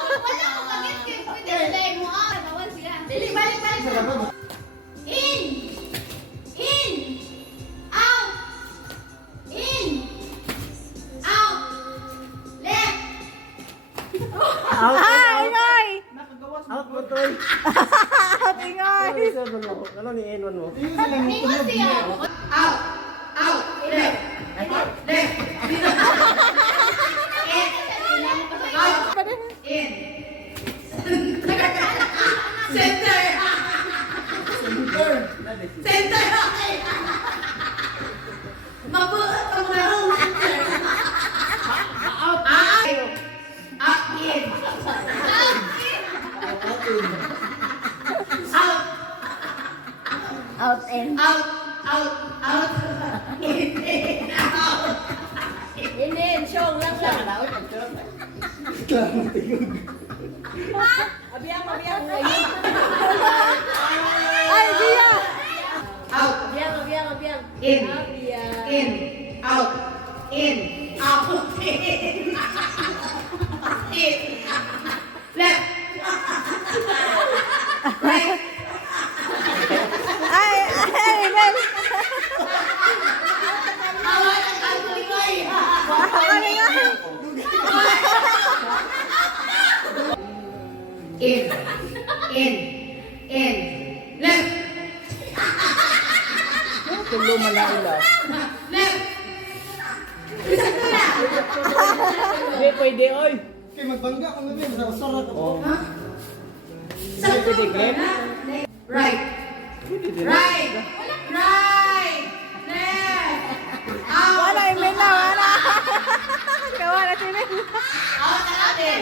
Wala ko bagit kayo. Pwede dahil mo. Bawal sila. Dili, balik. In. In. Out. In. Out. Left. Ingoy! Out mo to. Ingoy! Ano ni Enon mo? Ingon siya. Out. Out. Left. Left. Out. In. Center. Center. Okay. Mabuot ang mga out. Out. In. Out. Out and Out. In. Out. in, syong lang. Abiyang. Ay, Bia! Out. Abiyang. In. Abiyang. In. Out. In. Out. In. Left. Right. Ay, Mel! Awal ang alkoy. In. Left. Tulo malaila. Left. Hindi pwede, oy. Kaya magbangga ko na rin, sarap ako. Sakto ka na. Right. Right. Left. Out. Wala, Mel na, wala! Kawa na si Mel. Out na natin.